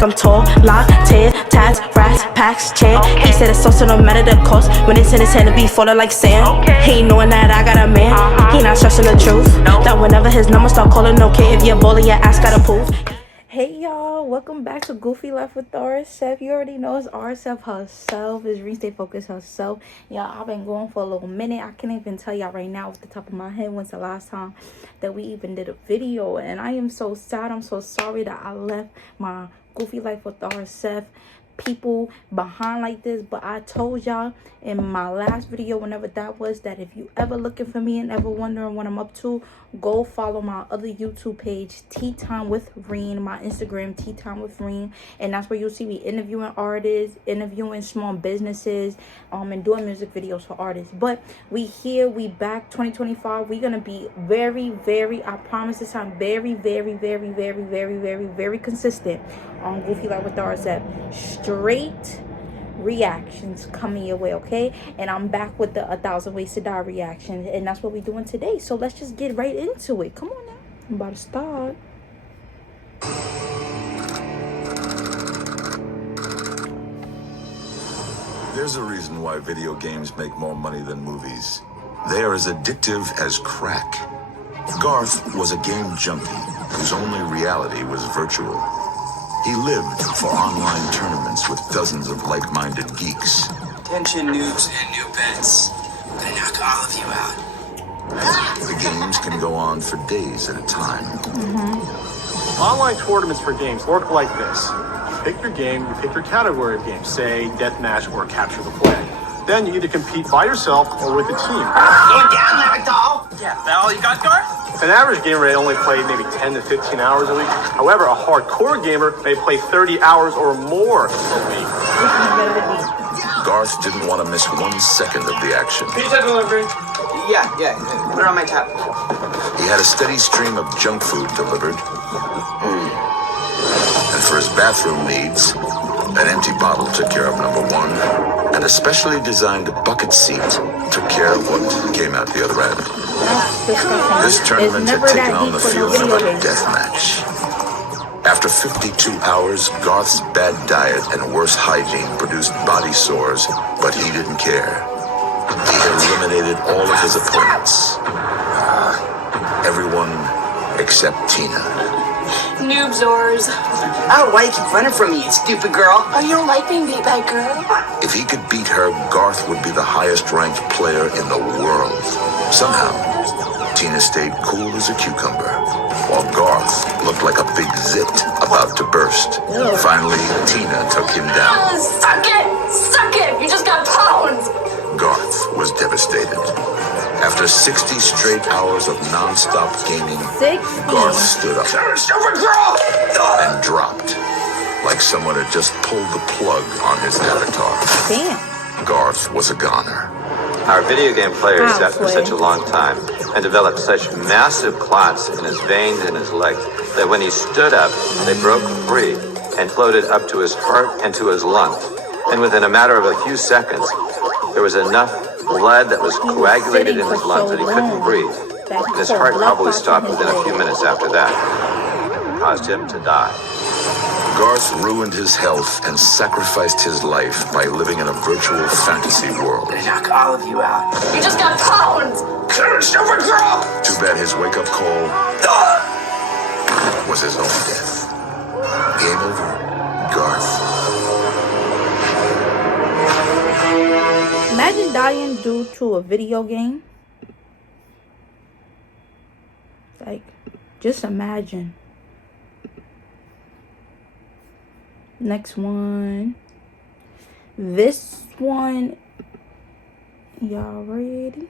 like I'm tall. Lock, tear, tats, rats, packs, chair. He said it's also no matter the cost. When it's in his hand to be falling like sand. He ain't knowing that I got a man. He not stressing the truth. That whenever his number start calling, no care if you're balling, your ass gotta prove. Hey y'all, welcome back to Goofy Life with RSF. You already know it's RSF herself. It's Reese Stay Focused herself. Y'all, I've been going for a little minute. I can't even tell y'all right now off the top of my head when's the last time that we even did a video. And I am so sad. I'm so sorry that I left my Goofy Life with RSF people behind like this. But I told y'all in my last video, whenever that was, that if you ever looking for me and ever wondering what I'm up to, go follow my other YouTube page, Tea Time with Reen, my Instagram, Tea Time with Reen, and that's where you'll see me interviewing artists, interviewing small businesses, and doing music videos for artists. But we back 2025. We're gonna be very, I promise this time, very consistent on Goofy Life with RSF. Straight reactions coming your way, okay? And I'm back with the 1,000 Ways to Die reaction, and that's what we're doing today. So let's just get right into it. Come on now, I'm about to start. There's a reason why video games make more money than movies. They are as addictive as crack. Garth was a game junkie whose only reality was virtual. He lived for online tournaments with dozens of like-minded geeks. Attention, noobs and new pets. I'm gonna knock all of you out. The games can go on for days at a time. Online tournaments for games work like this. You pick your game, you pick your category of game, say deathmatch or capture the flag. Then you either compete by yourself or with a team. Going down, Ragdoll! Yeah, that all you got, Garth? An average gamer may only play maybe 10 to 15 hours a week. However, a hardcore gamer may play 30 hours or more a week. Garth didn't want to miss 1 second of the action. Pizza delivery. Yeah, put it on my tab. He had a steady stream of junk food delivered. And for his bathroom needs, an empty bottle took care of number one, and a specially designed bucket seat took care of what came out the other end. This tournament had taken on the feeling of a death match. After 52 hours, Garth's bad diet and worse hygiene produced body sores, but he didn't care. He eliminated all of his opponents. Everyone except Tina. Noobzors. Oh, why you keep running from me, you stupid girl? Oh, you don't like being beat by a girl? If he could beat her, Garth would be the highest-ranked player in the world. Somehow, Tina stayed cool as a cucumber, while Garth looked like a big zit about to burst. Finally, Tina took him down. Oh, suck it! Suck it! You just got pounds! Garth was devastated. After 60 straight hours of non-stop gaming, Garth stood up Stupid girl! and dropped, like someone had just pulled the plug on his avatar. Damn. Garth was a goner. Our video game player sat for such a long time and developed such massive clots in his veins and his legs that when he stood up, they broke free and floated up to his heart and to his lungs. And within a matter of a few seconds, there was enough blood that was coagulated in his lungs that he couldn't breathe. And his heart probably stopped within a few minutes after that. It caused him to die. Garth ruined his health and sacrificed his life by living in a virtual fantasy world. I'm gonna knock all of you out. You just got pounds! Stupid girl! Too bad his wake-up call was his own death. Game over, Garth. Imagine dying due to a video game. Like, just imagine. Next one. This one. Y'all ready?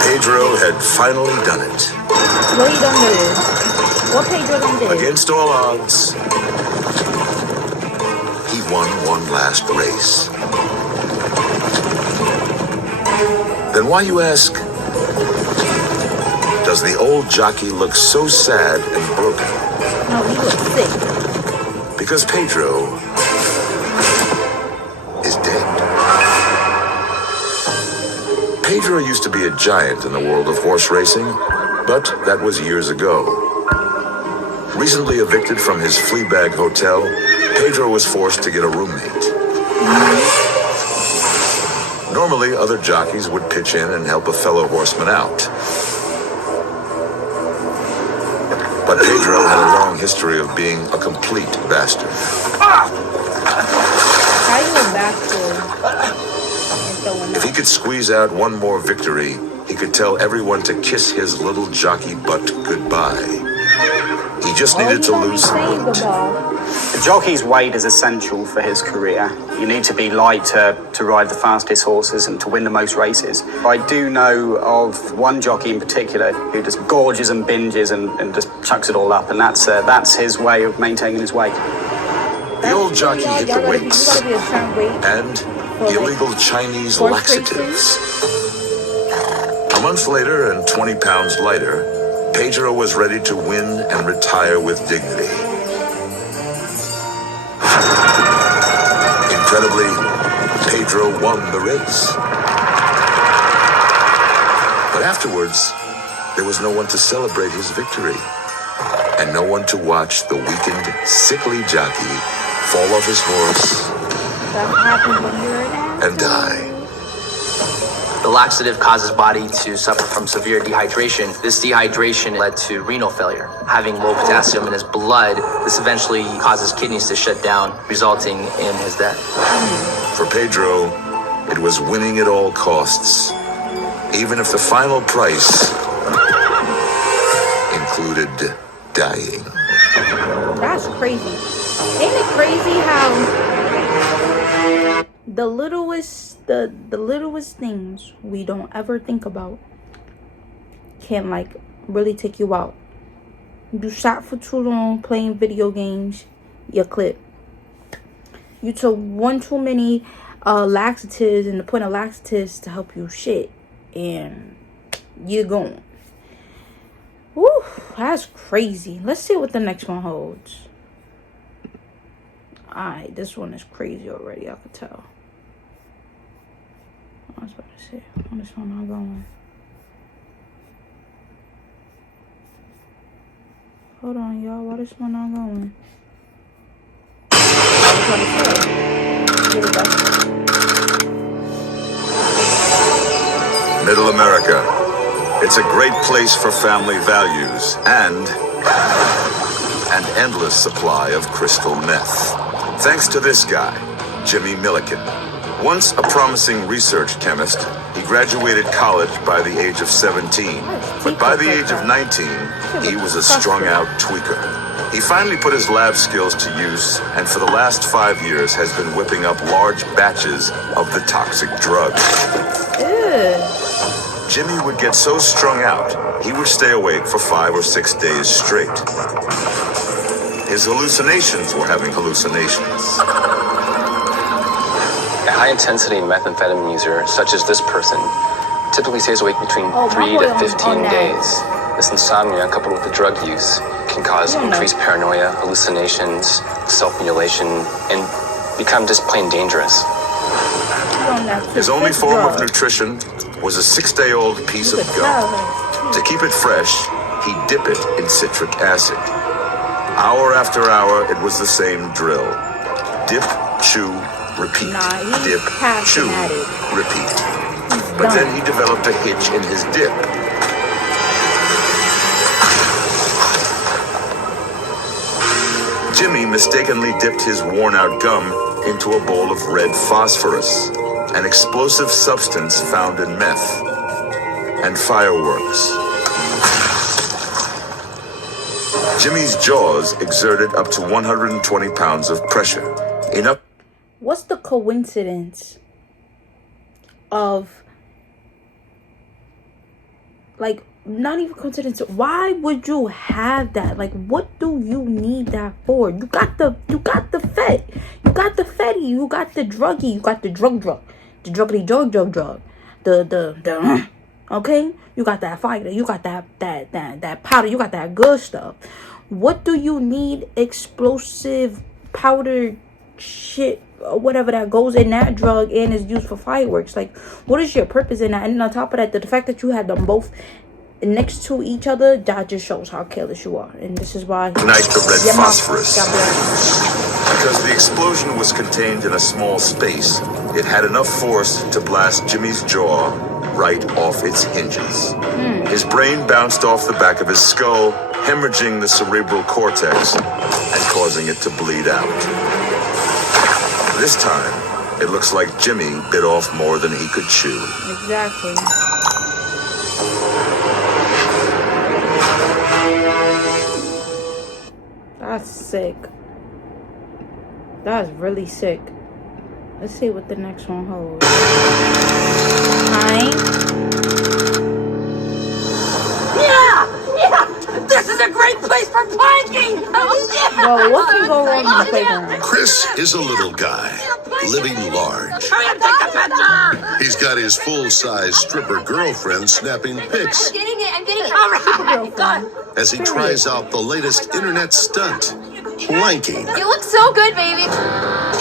Pedro had finally done it. What he done did? What Pedro done did? Against all odds, he won one last race. Then why, you ask, does the old jockey look so sad and broken? No, he looks sick. Because Pedro is dead. Pedro used to be a giant in the world of horse racing, But that was years ago. Recently evicted from his Fleabag hotel, Pedro was forced to get a roommate. Normally, other jockeys would pitch in and help a fellow horseman out. But Pedro had a long history of being a complete bastard. How you a bastard? If he could squeeze out one more victory, he could tell everyone to kiss his little jockey butt goodbye. He just needed to lose some weight. The jockey's weight is essential for his career. You need to be light to ride the fastest horses and to win the most races. I do know of one jockey in particular who just gorges and binges and just chucks it all up, and that's his way of maintaining his weight. The old jockey hit the weights and illegal Chinese laxatives. A month later and 20 pounds lighter, Pedro was ready to win and retire with dignity. Incredibly, Pedro won the race. But afterwards, there was no one to celebrate his victory, and no one to watch the weakened, sickly jockey fall off his horse and die. The laxative causes body to suffer from severe dehydration. This dehydration led to renal failure. Having low potassium in his blood, this eventually causes kidneys to shut down, resulting in his death. For Pedro, it was winning at all costs, even if the final price included dying. That's crazy. Ain't it crazy how the littlest things we don't ever think about can like really take you out. You sat for too long playing video games, you clip. You took one too many laxatives, and the point of laxatives to help you shit, and you're gone. Woo, that's crazy. Let's see what the next one holds. Alright, this one is crazy already, I could tell. I was about to say, why this one not going? Hold on, y'all, why this one not going? Middle America. It's a great place for family values and an endless supply of crystal meth. Thanks to this guy, Jimmy Milliken. Once a promising research chemist, he graduated college by the age of 17. But by the age of 19, he was a strung-out tweaker. He finally put his lab skills to use, and for the last 5 years has been whipping up large batches of the toxic drug. Jimmy would get so strung out, he would stay awake for 5 or 6 days straight. His hallucinations were having hallucinations. A high-intensity methamphetamine user, such as this person, typically stays awake between 3 to 15 days. This insomnia, coupled with the drug use, can cause increased paranoia, hallucinations, self-mutilation, and become just plain dangerous. His only form of nutrition was a 6-day-old piece of gum. To keep it fresh, he'd dip it in citric acid. Hour after hour, it was the same drill. Dip, chew, repeat. Dip, chew, repeat. But then he developed a hitch in his dip. Jimmy mistakenly dipped his worn-out gum into a bowl of red phosphorus, an explosive substance found in meth and fireworks. Jimmy's jaws exerted up to 120 pounds of pressure. Enough. What's the coincidence of, like, not even coincidence? Why would you have that? Like, what do you need that for? You got the fat, you got the fatty, you got the druggy, you got the drug, the druggity drug. Okay, you got that fighter, you got that powder, you got that good stuff. What do you need explosive powder shit or whatever that goes in that drug and is used for fireworks? Like, what is your purpose in that? And on top of that, the fact that you had them both next to each other, that just shows how careless you are. And this is why. Ignite the red Yeah, phosphorus. God bless. Because the explosion was contained in a small space, it had enough force to blast Jimmy's jaw right off its hinges. His brain bounced off the back of his skull, hemorrhaging the cerebral cortex and causing it to bleed out. This time, it looks like Jimmy bit off more than he could chew. Exactly. That's sick. That's really sick. Let's see what the next one holds. Hi. Yeah! This is a great place for planking! Well, what can go wrong in the playground? Chris is a little guy, living large. Hurry up, take the picture! He's got his full-size stripper girlfriend snapping pics I'm getting it. All right, done. as he tries out the latest internet stunt, planking. You look so good, baby.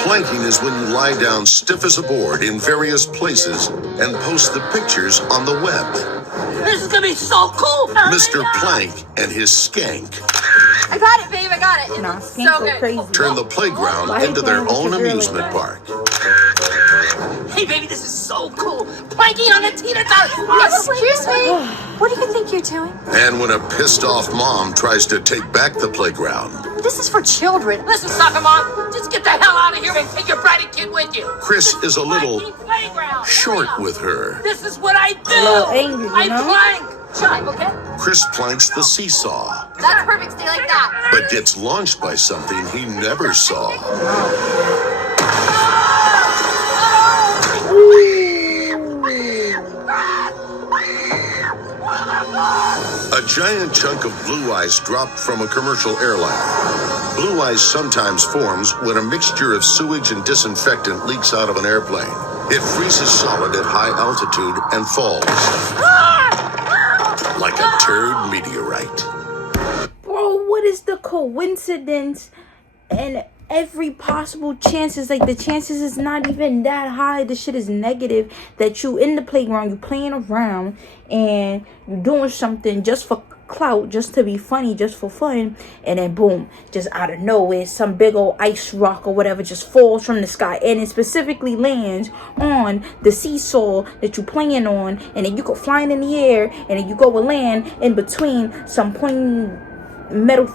Planking is when you lie down stiff as a board in various places and post the pictures on the web. This is gonna be so cool. Mr. Plank and his skank I got it, babe. I got it. Nah, It's skanks so go good. crazy. turn the playground into their own amusement park. Hey, baby, this is so cool. Planking on the Tina Turner. Excuse me. What do you think you're doing? And when a pissed-off mom tries to take back the playground, This is for children. Listen, soccer mom, just get the hell out of here and take your bratty kid with you. Chris is a little Playground. short with her. This is what I do. little angry, you I know? plank. Shut up, okay? Chris planks the seesaw, That's perfect. Stay like that. but gets launched by something he never saw. A giant chunk of blue ice dropped from a commercial airliner. Blue ice sometimes forms when a mixture of sewage and disinfectant leaks out of an airplane. It freezes solid at high altitude and falls like a turd meteorite. Bro, what is the coincidence and every possible chances? Like, the chances is not even that high. The shit is negative that you in the playground, you playing around and you doing something just for clout, just to be funny, just for fun, and then boom, just out of nowhere, some big old ice rock or whatever just falls from the sky, and it specifically lands on the seesaw that you playing on, and then you go flying in the air, and then you go and land in between some pointing metal.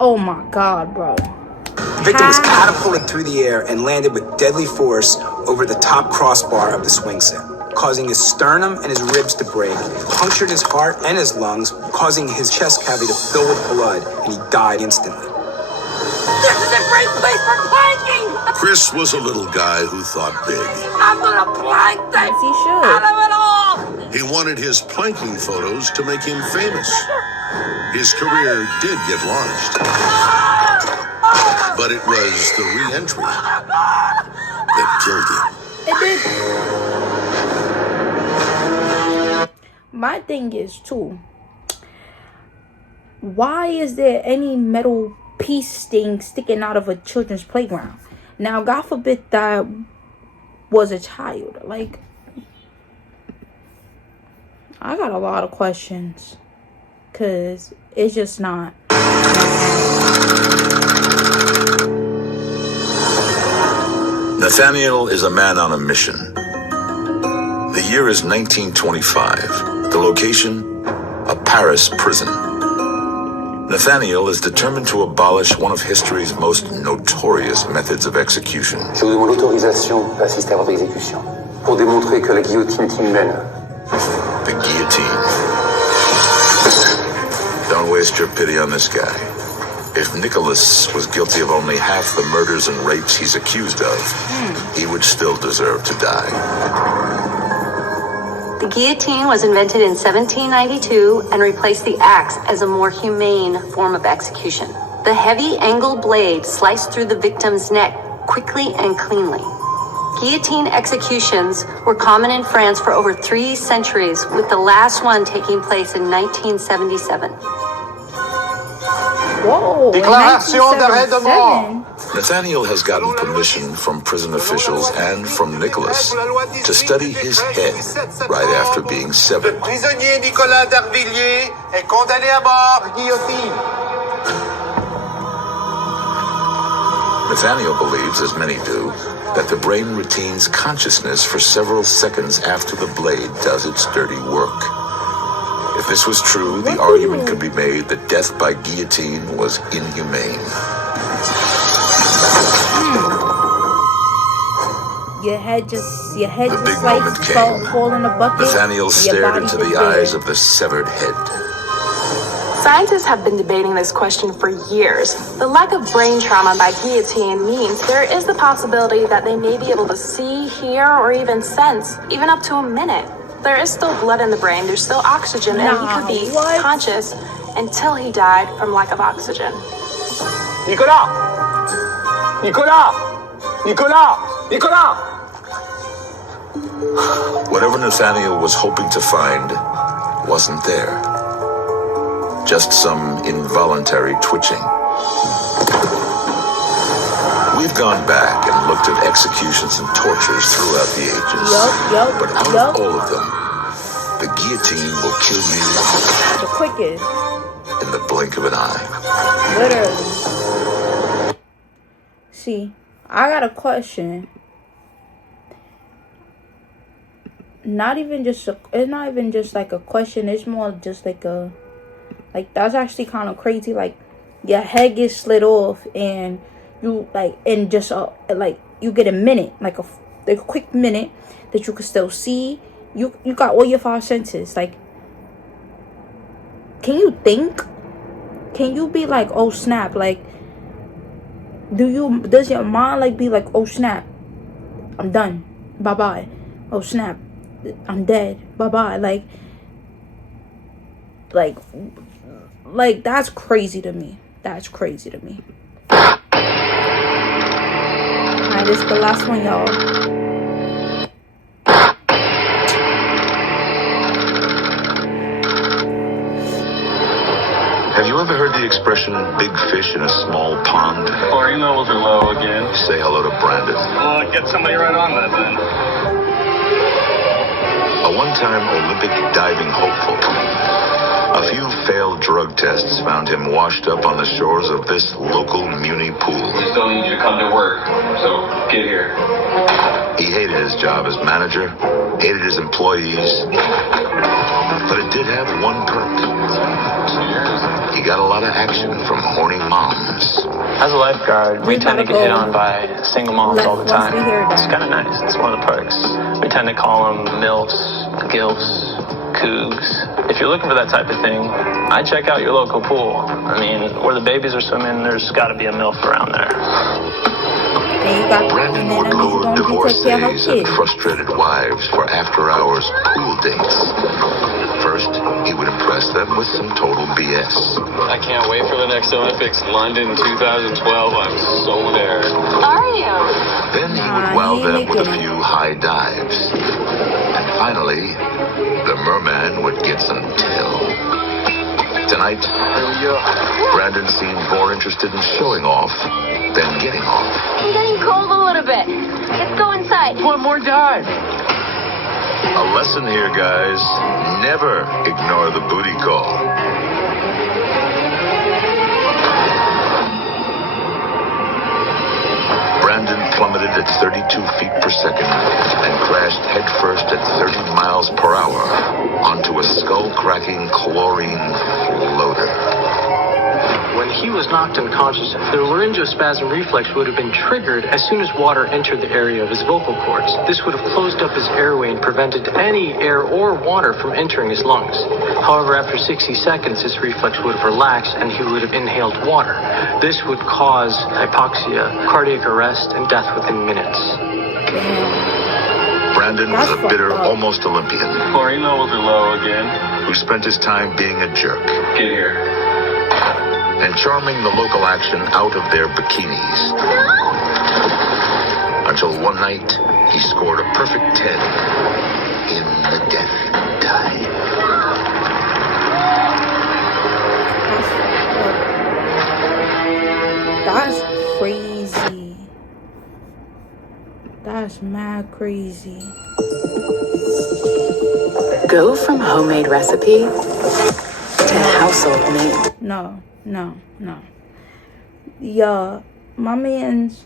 Oh my god, bro. The victim was catapulted through the air and landed with deadly force over the top crossbar of the swing set, causing his sternum and his ribs to break, punctured his heart and his lungs, causing his chest cavity to fill with blood, and he died instantly. This is a great place for planking. Chris was a little guy who thought big. I'm gonna plank the Yes, he should. out of it all. He wanted his planking photos to make him famous. His career did get launched, but it was the re-entry that killed him. It did. My thing is too, why is there any metal piece thing sticking out of a children's playground? Now, God forbid that was a child. Like, I got a lot of questions, cause it's just not. Nathaniel is a man on a mission. The year is 1925. The location, a Paris prison. Nathaniel is determined to abolish one of history's most notorious methods of execution. Je vous demande l'autorisation d'assister à votre exécution pour démontrer que la guillotine est inhumaine. The guillotine. Don't waste your pity on this guy. If Nicholas was guilty of only half the murders and rapes he's accused of, he would still deserve to die. The guillotine was invented in 1792 and replaced the axe as a more humane form of execution. The heavy angled blade sliced through the victim's neck quickly and cleanly. Guillotine executions were common in France for over 3 centuries, with the last one taking place in 1977. Whoa, Déclaration d'arrêt de mort. Nathaniel has gotten permission from prison officials and from Nicholas to study his head right after being severed. Prisonnier Nicolas d'Arvilliers est condamné à mort, guillotine. Nathaniel believes, as many do, that the brain retains consciousness for several seconds after the blade does its dirty work. If this was true, the argument could be made that death by guillotine was inhumane. Your head just The big like moment came. fall in a bucket. Nathaniel stared into the eyes of the severed head. Scientists have been debating this question for years. The lack of brain trauma by guillotine means there is the possibility that they may be able to see, hear, or even sense, even up to a minute. There is still blood in the brain, there's still oxygen, and he could be conscious until he died from lack of oxygen. Nicolas! Nicolas! Nicolas! Nicolas! Whatever Nathaniel was hoping to find wasn't there. Just some involuntary twitching. We've gone back and looked at executions and tortures throughout the ages. But out of all of them, the guillotine will kill you the quickest in the blink of an eye. Literally. See, I got a question. It's not even just like a question. It's more just like a, like, that's actually kind of crazy. Like, your head gets slit off and you like, and just like you get a minute, like a quick minute that you can still see. You got all your 5 senses. Like, can you think? Can you be like, oh snap? Like, does your mind like be like, oh snap, I'm done, bye bye. Oh snap, I'm dead, bye bye. Like that's crazy to me. That's crazy to me. Alright, this is the last one, y'all. Have you ever heard the expression, big fish in a small pond? Chlorine levels are low again. Say hello to Brandon. Well, get somebody right on that then. A one-time Olympic diving hopeful. A few failed drug tests found him washed up on the shores of this local muni pool. We still need you to come to work, so get here. He hated his job as manager, hated his employees, but it did have one perk. He got a lot of action from horny moms. As a lifeguard, we tend to get hit on by single moms all the time. It's kind of nice. It's one of the perks. We tend to call them MILFs, GILFs, cougs. If you're looking for that type of thing, I check out your local pool. I mean, where the babies are swimming, there's got to be a MILF around there. Brandon would lure divorcees and frustrated wives for after-hours pool dates. First, he would impress them with some total BS. I can't wait for the next Olympics, London 2012. I'm so there. Are you? Then he would wow them with a few high dives. And finally, the merman would get some tail. Tonight, Brandon seemed more interested in showing off than getting off. I'm getting cold a little bit. Let's go inside. One more dive. A lesson here, guys. Never ignore the booty call. Brandon plummeted at 32 feet per second and crashed headfirst at 30 miles per hour onto a skull-cracking chlorine floater. When he was knocked unconscious, the laryngospasm reflex would have been triggered as soon as water entered the area of his vocal cords. This would have closed up his airway and prevented any air or water from entering his lungs. However, after 60 seconds, this reflex would have relaxed and he would have inhaled water. This would cause hypoxia, cardiac arrest, and death within minutes. Brandon was a bitter, almost Olympian. Chlorine levels are low again. Who spent his time being a jerk. Get here. And charming the local action out of their bikinis. Until one night, he scored a perfect 10 in the death dive. That's crazy. That's mad crazy. Go from homemade recipe to household name. No. Yeah, my man's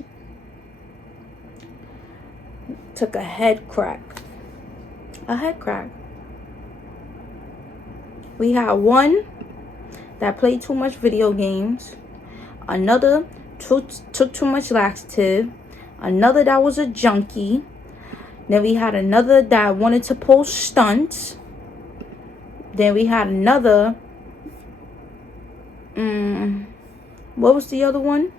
took a head crack. We had one that played too much video games, another took too much laxative, another that was a junkie. Then we had another that wanted to pull stunts. Then we had another, what was the other one?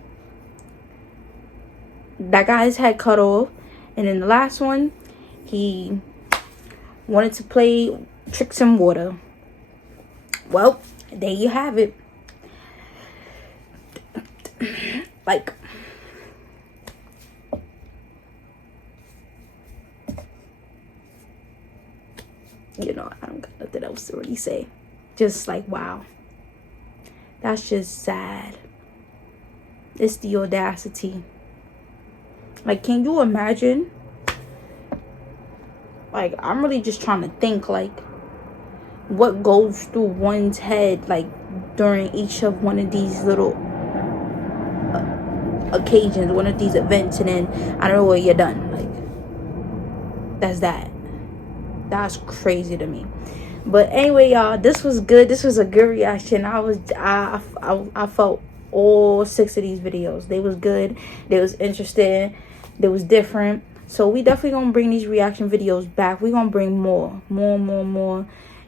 That got his head cut off. And then the last one, he wanted to play tricks in water. Well, there you have it. Like, you know, I don't got nothing else to really say. Just like, wow. That's just sad. It's the audacity. Like, can you imagine? Like, I'm really just trying to think, like, what goes through one's head, like, during each of one of these little occasions, one of these events, and then, I don't know what you're done. Like, that's that. That's crazy to me. But anyway, y'all, this was good. This was a good reaction. I felt all 6 of these videos. They was good. They was interesting. They was different. So we definitely gonna bring these reaction videos back. We gonna bring more,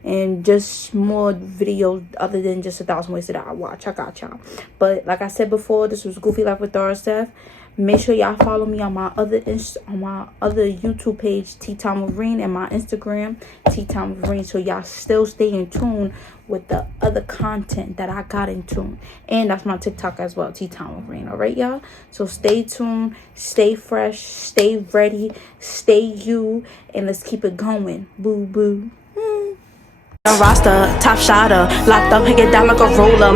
and just more videos other than just 1,000 ways that I watch. I got y'all. But like I said before, this was Goofy Life with Dara Steph. Make sure y'all follow me on my other YouTube page, Tea Time with Reen, and my Instagram, Tea Time with Reen, so y'all still stay in tune with the other content that I got in tune. And that's my TikTok as well, Tea Time with Reen. All right, y'all? So stay tuned, stay fresh, stay ready, stay you, and let's keep it going. Boo, boo. Roster, top shotter, locked up, hang it down like a roller.